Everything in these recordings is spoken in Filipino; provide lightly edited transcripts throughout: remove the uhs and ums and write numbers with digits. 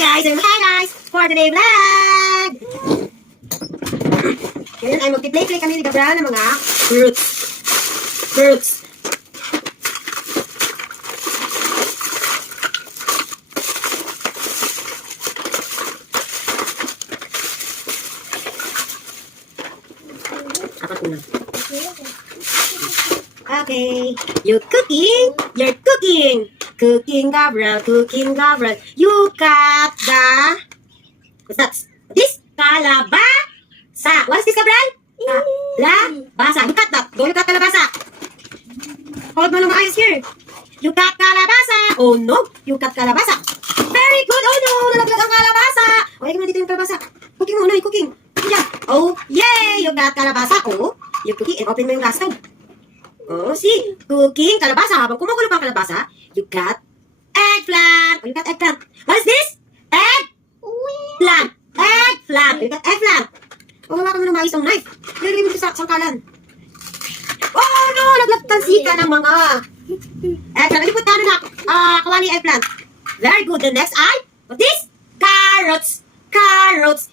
Hi guys! For today vlog! Ngayon ay magpi-play kami ni Gabriel ng mga fruits. Apat ko na. Okay. You're cooking. Cooking, Gabriel. You cut the... What's that? This kalabasa. What is this, Gabriel? Kalabasa. You cut that. Go, you cut kalabasa. Hold mo ng maayos here. You cut kalabasa. Oh no, you cut kalabasa. Very good. Oh no, nalaglag ang kalabasa. O, ikot mo dito yung kalabasa. Cooking mo, cooking. Yeah. Oh, yay! You cut kalabasa. Oh, you cooking and open mo yung gas stove. Oh, see? Cooking kalabasa. Habang kumukulo pa ang kalabasa, you cut eggplant. Oh, you cut eggplant. What is this? Eggplant. You cut eggplant. Oh, hawakan mo ng maayos ang knife. Nilagay mo sa sangkalan. Oh, no! Naglagtansi ka ng mga eggplant. You put down na kawali eggplant. Very good. The next ay, what is? Carrots.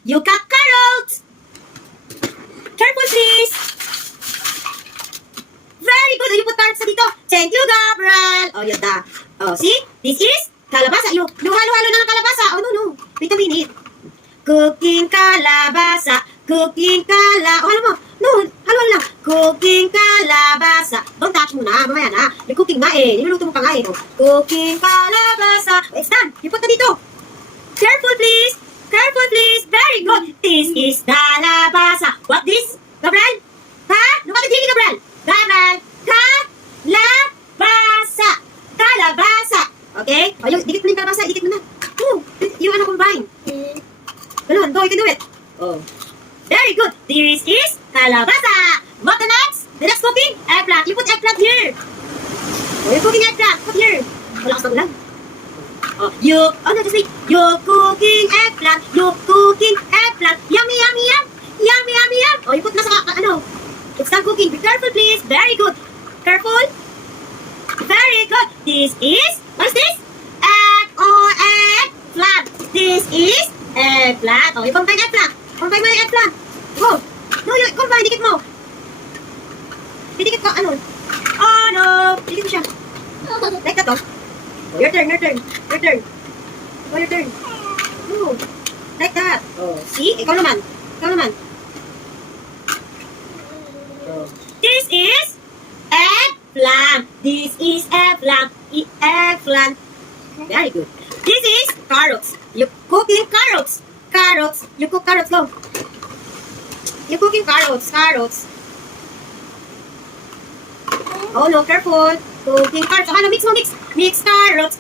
You cut carrots. Careful, please. Very good. You put carrots dito. Thank you, Gabriel. Oh, yun da. Oh, see? This is kalabasa. You halo-halo na ng kalabasa. Oh, no. Wait a minute. Cooking kalabasa. Oh, alam mo. No, halo lang. Cooking kalabasa. Don't touch mo na. Mamaya na. May cooking nga eh. Niluluto mo pa nga eh. Oh. Cooking kalabasa. Oh, it's done. You put na dito. Careful, please. Very good. This is kalabasa. What this? Gabriel? Ha? Look at the TV, Gabriel. Kalabasa. Okay? O, yung dikit mo yung kalabasa. Dikit mo na. Oh, yung ano combine. Ganun. Go, you can do it. Oh. Very good. This is kalabasa. What the next? The next cooking? Eggplant. You put eggplant here. Oh, you're cooking eggplant. Put here. Malakas na ulan. Oh, no, just wait. You're cooking eggplant. Yummy. Oh, you put na sa, it's done cooking. Be careful, please. Very good. Careful. Very good. This is, what is this? Eggplant. This is eggplant. Oh, you combine eggplant. Combine mo yung eggplant. Go. No, you combine. Dikit mo. Didikit ko, Oh, no. Dikit mo siya. Like that, oh. Oh, your turn. Oh, your turn. No. Like that. Oh, see? Ikaw naman. Oh. This is eggplant. Very good. This is carrots. You cooking carrots. You cook carrots. Go. You cooking carrots. Oh no, careful. Cooking carrots. Oh, mix. Mix carrots.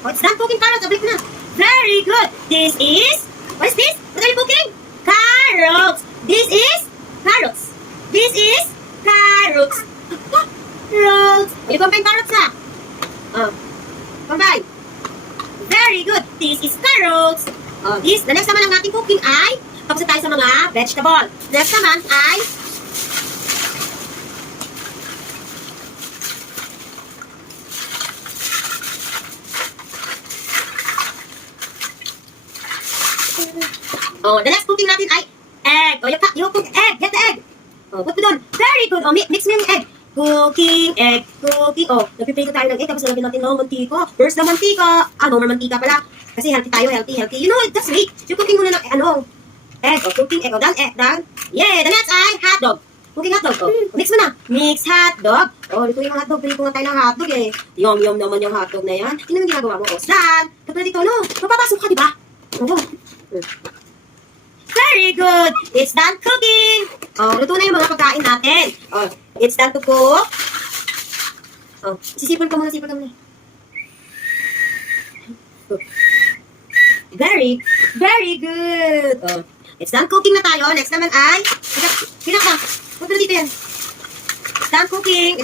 Oh, it's done cooking carrots. Ablik na. Very good. This is, what is this? What are you cooking? Carrots. This is carrots. You combine carrots na. Combine. Very good. This is carrots. The next naman ang ating cooking ay, tapos tayo sa mga vegetable. Next naman ay, the next cooking natin ay egg. You cook egg. Get the egg. Put mo doon. Very good. Mix mo yung egg. Cooking egg. Oh, nagpiprito tayo ng egg. Tapos nalagyan natin ng mantika. First na mantika. Normal mantika pala. Kasi healthy tayo. Healthy. You know, just wait. Yung cooking muna ng egg. Cooking egg. Done. Yeah, the next ay hotdog. Cooking hotdog. Mix mo na. Mix hotdog. Dito yung hotdog. Prito nga tayo ng hotdog eh. Yum naman yung hotdog na yan. Tingnan mo yung ginagawa mo. Done. Katulad dito, mapapasok ka, diba? Very good. It's done cooking. Luto na yung mga pagkain natin. It's done to cook. Sisipon ka muna. Very good. It's done cooking na tayo. Next naman ay, pinaka. Huwag na dito yan. It's done cooking.